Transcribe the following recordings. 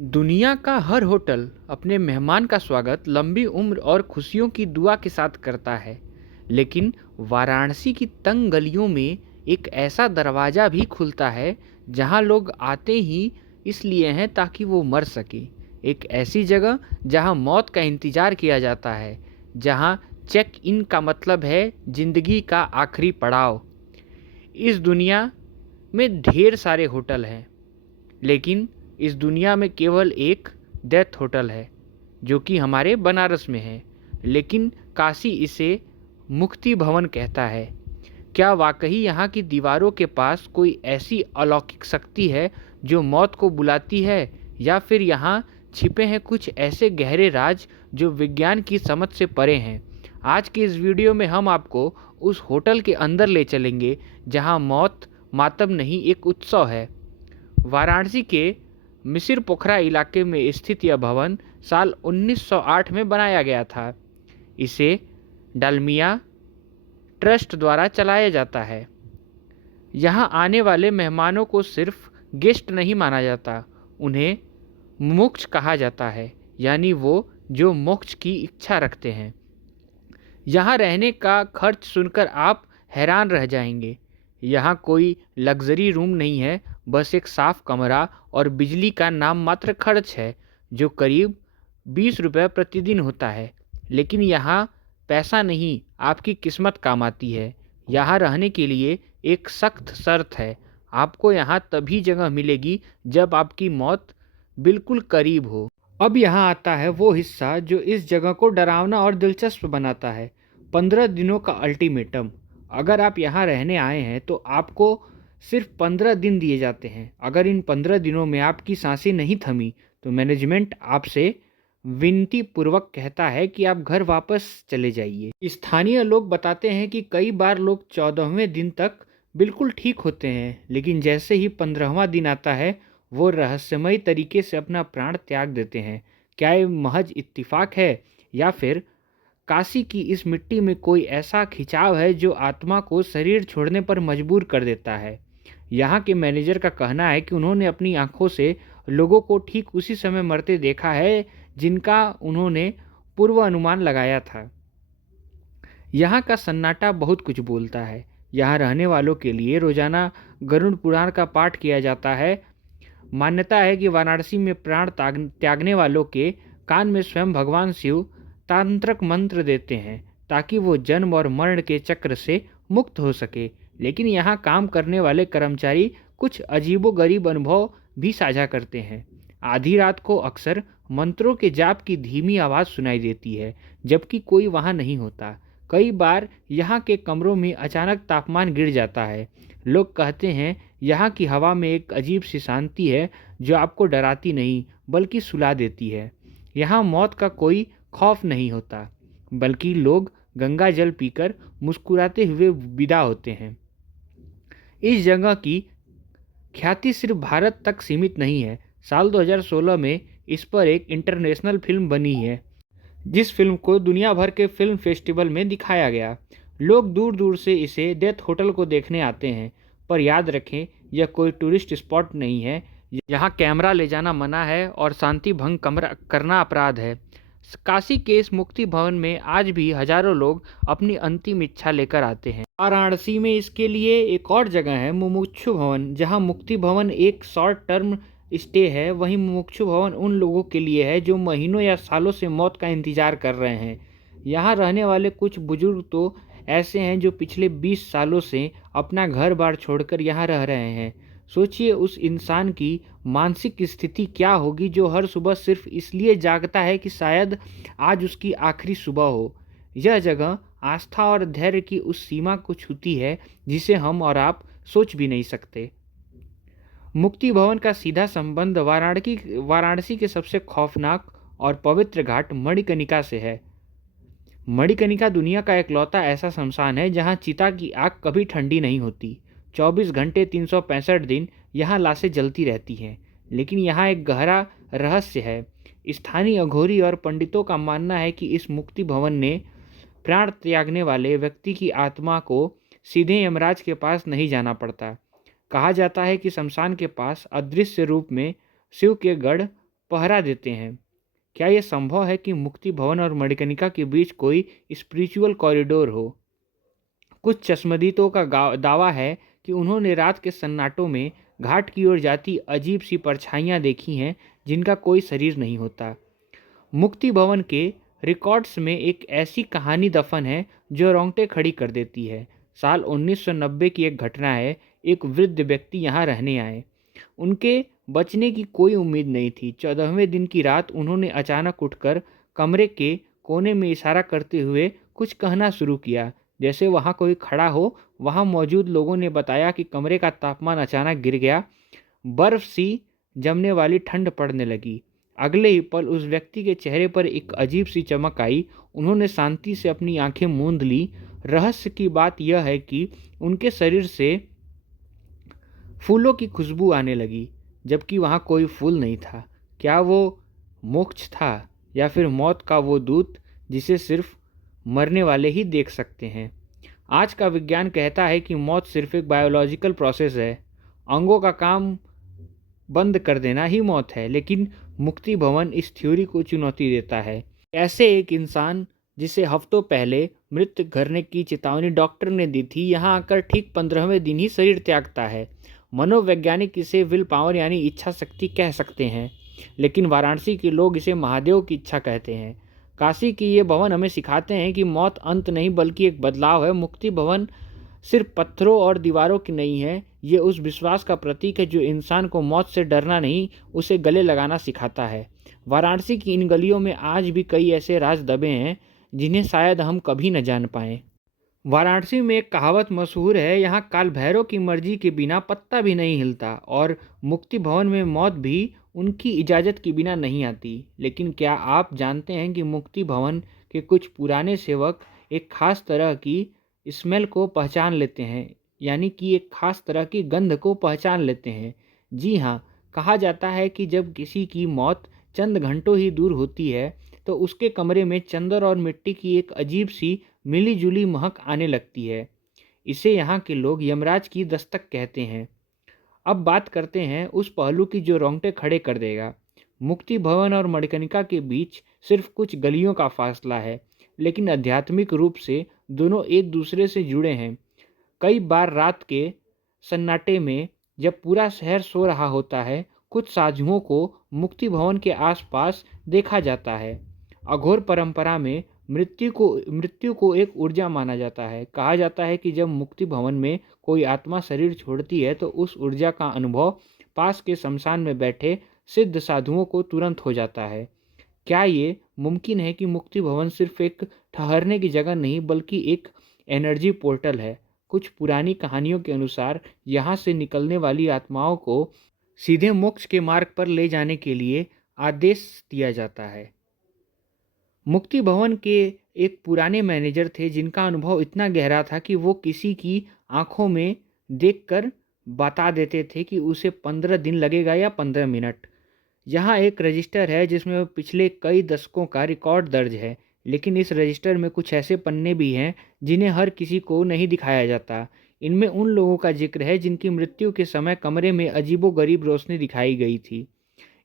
दुनिया का हर होटल अपने मेहमान का स्वागत लंबी उम्र और खुशियों की दुआ के साथ करता है। लेकिन वाराणसी की तंग गलियों में एक ऐसा दरवाज़ा भी खुलता है जहां लोग आते ही इसलिए हैं ताकि वो मर सके। एक ऐसी जगह जहां मौत का इंतज़ार किया जाता है, जहां चेक इन का मतलब है ज़िंदगी का आखिरी पड़ाव। इस दुनिया में ढेर सारे होटल हैं, लेकिन इस दुनिया में केवल एक डेथ होटल है जो कि हमारे बनारस में है। लेकिन काशी इसे मुक्ति भवन कहता है। क्या वाकई यहाँ की दीवारों के पास कोई ऐसी अलौकिक शक्ति है जो मौत को बुलाती है, या फिर यहाँ छिपे हैं कुछ ऐसे गहरे राज जो विज्ञान की समझ से परे हैं? आज के इस वीडियो में हम आपको उस होटल के अंदर ले चलेंगे जहाँ मौत मातम नहीं, एक उत्सव है। वाराणसी के मिसिर पोखरा इलाके में स्थित यह भवन साल 1908 में बनाया गया था। इसे डालमिया ट्रस्ट द्वारा चलाया जाता है। यहाँ आने वाले मेहमानों को सिर्फ गेस्ट नहीं माना जाता, उन्हें मोक्ष कहा जाता है, यानी वो जो मोक्ष की इच्छा रखते हैं। यहाँ रहने का खर्च सुनकर आप हैरान रह जाएंगे। यहाँ कोई लग्जरी रूम नहीं है, बस एक साफ कमरा और बिजली का नाम मात्र खर्च है जो करीब 20 रुपये प्रतिदिन होता है। लेकिन यहाँ पैसा नहीं, आपकी किस्मत काम आती है। यहाँ रहने के लिए एक सख्त शर्त है, आपको यहाँ तभी जगह मिलेगी जब आपकी मौत बिल्कुल करीब हो। अब यहाँ आता है वो हिस्सा जो इस जगह को डरावना और दिलचस्प बनाता है। 15 दिनों का अल्टीमेटम। अगर आप यहाँ रहने आए हैं तो आपको सिर्फ 15 दिन दिए जाते हैं। अगर इन 15 दिनों में आपकी सांसें नहीं थमी तो मैनेजमेंट आपसे विनती पूर्वक कहता है कि आप घर वापस चले जाइए। स्थानीय लोग बताते हैं कि कई बार लोग 14वें दिन तक बिल्कुल ठीक होते हैं, लेकिन जैसे ही 15वां दिन आता है वो रहस्यमय तरीके से अपना प्राण त्याग देते हैं। क्या ये महज इत्तेफाक है, या फिर काशी की इस मिट्टी में कोई ऐसा खिंचाव है जो आत्मा को शरीर छोड़ने पर मजबूर कर देता है? यहाँ के मैनेजर का कहना है कि उन्होंने अपनी आंखों से लोगों को ठीक उसी समय मरते देखा है जिनका उन्होंने पूर्व अनुमान लगाया था। यहाँ का सन्नाटा बहुत कुछ बोलता है। यहाँ रहने वालों के लिए रोजाना गरुड़ पुराण का पाठ किया जाता है। मान्यता है कि वाराणसी में प्राण त्यागने वालों के कान में स्वयं भगवान शिव तांत्रिक मंत्र देते हैं ताकि वो जन्म और मरण के चक्र से मुक्त हो सके। लेकिन यहाँ काम करने वाले कर्मचारी कुछ अजीबोगरीब अनुभव भी साझा करते हैं। आधी रात को अक्सर मंत्रों के जाप की धीमी आवाज़ सुनाई देती है, जबकि कोई वहाँ नहीं होता। कई बार यहाँ के कमरों में अचानक तापमान गिर जाता है। लोग कहते हैं यहाँ की हवा में एक अजीब सी शांति है जो आपको डराती नहीं बल्कि सुला देती है। यहाँ मौत का कोई खौफ नहीं होता, बल्कि लोग गंगा जल पीकर मुस्कुराते हुए विदा होते हैं। इस जगह की ख्याति सिर्फ भारत तक सीमित नहीं है। साल 2016 में इस पर एक इंटरनेशनल फिल्म बनी है, जिस फिल्म को दुनिया भर के फिल्म फेस्टिवल में दिखाया गया। लोग दूर दूर से इसे डेथ होटल को देखने आते हैं। पर याद रखें, यह कोई टूरिस्ट स्पॉट नहीं है। यहाँ कैमरा ले जाना मना है और शांति भंग करना अपराध है। काशी के इस मुक्ति भवन में आज भी हजारों लोग अपनी अंतिम इच्छा लेकर आते हैं। वाराणसी में इसके लिए एक और जगह है, मुमुक्षु भवन। जहाँ मुक्ति भवन एक शॉर्ट टर्म स्टे है, वहीं मुमुक्षु भवन उन लोगों के लिए है जो महीनों या सालों से मौत का इंतजार कर रहे हैं। यहाँ रहने वाले कुछ बुजुर्ग तो ऐसे हैं जो पिछले 20 सालों से अपना घर बार छोड़कर यहाँ रह रहे हैं। सोचिए उस इंसान की मानसिक स्थिति क्या होगी जो हर सुबह सिर्फ इसलिए जागता है कि शायद आज उसकी आखिरी सुबह हो। यह जगह आस्था और धैर्य की उस सीमा को छूती है जिसे हम और आप सोच भी नहीं सकते। मुक्ति भवन का सीधा संबंध वाराणसी के सबसे खौफनाक और पवित्र घाट मणिकर्णिका से है। मणिकर्णिका दुनिया का एकलौता ऐसा शमशान है जहां चिता की आग कभी ठंडी नहीं होती। 24 घंटे 365 दिन यहाँ लाशें जलती रहती हैं। लेकिन यहाँ एक गहरा रहस्य है। स्थानीय अघोरी और पंडितों का मानना है कि इस मुक्ति भवन ने प्राण त्यागने वाले व्यक्ति की आत्मा को सीधे यमराज के पास नहीं जाना पड़ता। कहा जाता है कि शमशान के पास अदृश्य रूप में शिव के गढ़ पहरा देते हैं। क्या यह संभव है कि मुक्ति भवन और मणिकर्णिका के बीच कोई स्पिरिचुअल कॉरिडोर हो? कुछ चश्मदीदों का दावा है कि उन्होंने रात के सन्नाटों में घाट की ओर जाती अजीब सी परछाइयाँ देखी हैं जिनका कोई शरीर नहीं होता। मुक्ति भवन के रिकॉर्ड्स में एक ऐसी कहानी दफन है जो रोंगटे खड़ी कर देती है। साल 1990 की एक घटना है। एक वृद्ध व्यक्ति यहाँ रहने आए। उनके बचने की कोई उम्मीद नहीं थी। 14वें दिन की रात उन्होंने अचानक उठकर कमरे के कोने में इशारा करते हुए कुछ कहना शुरू किया, जैसे वहाँ कोई खड़ा हो। वहाँ मौजूद लोगों ने बताया कि कमरे का तापमान अचानक गिर गया। बर्फ सी जमने वाली ठंड पड़ने लगी। अगले ही पल उस व्यक्ति के चेहरे पर एक अजीब सी चमक आई। उन्होंने शांति से अपनी आंखें मूंद ली। रहस्य की बात यह है कि उनके शरीर से फूलों की खुशबू आने लगी, जबकि वहाँ कोई फूल नहीं था। क्या वो मोक्ष था या फिर मौत का वो दूत जिसे सिर्फ मरने वाले ही देख सकते हैं? आज का विज्ञान कहता है कि मौत सिर्फ एक बायोलॉजिकल प्रोसेस है। अंगों का काम बंद कर देना ही मौत है, लेकिन मुक्ति भवन इस थ्योरी को चुनौती देता है। ऐसे एक इंसान जिसे हफ्तों पहले मृत्यु घरने की चेतावनी डॉक्टर ने दी थी, यहाँ आकर ठीक 15वें दिन ही शरीर त्यागता है। मनोवैज्ञानिक इसे विल पावर यानी इच्छा शक्ति कह सकते हैं, लेकिन वाराणसी के लोग इसे महादेव की इच्छा कहते हैं। काशी की ये भवन हमें सिखाते हैं कि मौत अंत नहीं बल्कि एक बदलाव है। मुक्ति भवन सिर्फ पत्थरों और दीवारों की नहीं है, ये उस विश्वास का प्रतीक है जो इंसान को मौत से डरना नहीं, उसे गले लगाना सिखाता है। वाराणसी की इन गलियों में आज भी कई ऐसे राज दबे हैं जिन्हें शायद हम कभी न जान पाएं। वाराणसी में एक कहावत मशहूर है, यहाँ काल भैरव की मर्जी के बिना पत्ता भी नहीं हिलता, और मुक्ति भवन में मौत भी उनकी इजाज़त के बिना नहीं आती। लेकिन क्या आप जानते हैं कि मुक्ति भवन के कुछ पुराने सेवक एक खास तरह की स्मेल को पहचान लेते हैं, यानी कि एक खास तरह की गंध को पहचान लेते हैं। जी हाँ, कहा जाता है कि जब किसी की मौत चंद घंटों ही दूर होती है तो उसके कमरे में चंदन और मिट्टी की एक अजीब सी मिली जुली महक आने लगती है। इसे यहाँ के लोग यमराज की दस्तक कहते हैं। अब बात करते हैं उस पहलू की जो रोंगटे खड़े कर देगा। मुक्ति भवन और मणिकर्णिका के बीच सिर्फ कुछ गलियों का फासला है, लेकिन आध्यात्मिक रूप से दोनों एक दूसरे से जुड़े हैं। कई बार रात के सन्नाटे में जब पूरा शहर सो रहा होता है, कुछ साधुओं को मुक्ति भवन के आसपास देखा जाता है। अघोर परंपरा में मृत्यु को एक ऊर्जा माना जाता है। कहा जाता है कि जब मुक्ति भवन में कोई आत्मा शरीर छोड़ती है तो उस ऊर्जा का अनुभव पास के शमशान में बैठे सिद्ध साधुओं को तुरंत हो जाता है। क्या ये मुमकिन है कि मुक्ति भवन सिर्फ एक ठहरने की जगह नहीं बल्कि एक एनर्जी पोर्टल है? कुछ पुरानी कहानियों के अनुसार यहाँ से निकलने वाली आत्माओं को सीधे मोक्ष के मार्ग पर ले जाने के लिए आदेश दिया जाता है। मुक्ति भवन के एक पुराने मैनेजर थे जिनका अनुभव इतना गहरा था कि वो किसी की आंखों में देखकर बता देते थे कि उसे 15 दिन लगेगा या 15 मिनट। यहाँ एक रजिस्टर है जिसमें पिछले कई दशकों का रिकॉर्ड दर्ज है, लेकिन इस रजिस्टर में कुछ ऐसे पन्ने भी हैं जिन्हें हर किसी को नहीं दिखाया जाता। इनमें उन लोगों का जिक्र है जिनकी मृत्यु के समय कमरे में अजीबोगरीब रोशनी दिखाई गई थी।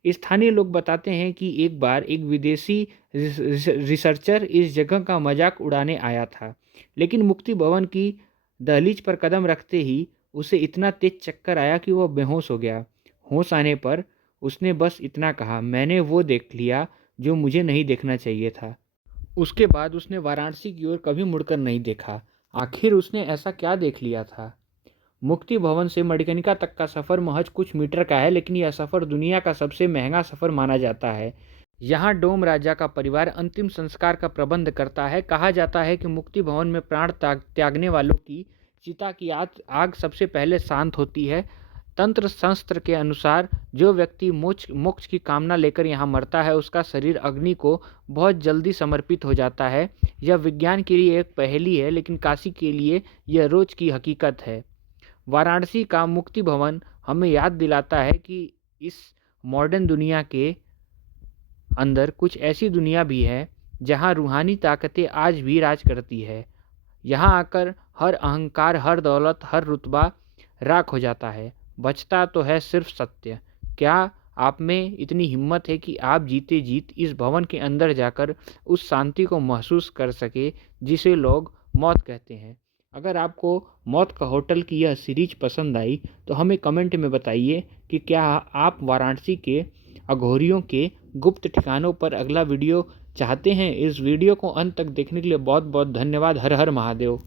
स्थानीय लोग बताते हैं कि एक बार एक विदेशी रिसर्चर इस जगह का मजाक उड़ाने आया था, लेकिन मुक्ति भवन की दहलीज पर कदम रखते ही उसे इतना तेज चक्कर आया कि वह बेहोश हो गया। होश आने पर उसने बस इतना कहा, मैंने वो देख लिया जो मुझे नहीं देखना चाहिए था। उसके बाद उसने वाराणसी की ओर कभी मुड़कर नहीं देखा। आखिर उसने ऐसा क्या देख लिया था? मुक्ति भवन से मणिकर्णिका तक का सफ़र महज कुछ मीटर का है, लेकिन यह सफ़र दुनिया का सबसे महंगा सफ़र माना जाता है। यहाँ डोम राजा का परिवार अंतिम संस्कार का प्रबंध करता है। कहा जाता है कि मुक्ति भवन में प्राण त्यागने वालों की चिता की आग सबसे पहले शांत होती है। तंत्र शास्त्र के अनुसार जो व्यक्ति मोक्ष की कामना लेकर यहाँ मरता है उसका शरीर अग्नि को बहुत जल्दी समर्पित हो जाता है। यह विज्ञान के लिए एक पहेली है, लेकिन काशी के लिए यह रोज की हकीकत है। वाराणसी का मुक्ति भवन हमें याद दिलाता है कि इस मॉडर्न दुनिया के अंदर कुछ ऐसी दुनिया भी है जहां रूहानी ताकतें आज भी राज करती है। यहाँ आकर हर अहंकार, हर दौलत, हर रुतबा राख हो जाता है। बचता तो है सिर्फ सत्य। क्या आप में इतनी हिम्मत है कि आप जीते जीत इस भवन के अंदर जाकर उस शांति को महसूस कर सके जिसे लोग मौत कहते हैं। अगर आपको मौत का होटल की यह सीरीज पसंद आई तो हमें कमेंट में बताइए कि क्या आप वाराणसी के अघोरियों के गुप्त ठिकानों पर अगला वीडियो चाहते हैं। इस वीडियो को अंत तक देखने के लिए बहुत बहुत धन्यवाद। हर हर महादेव।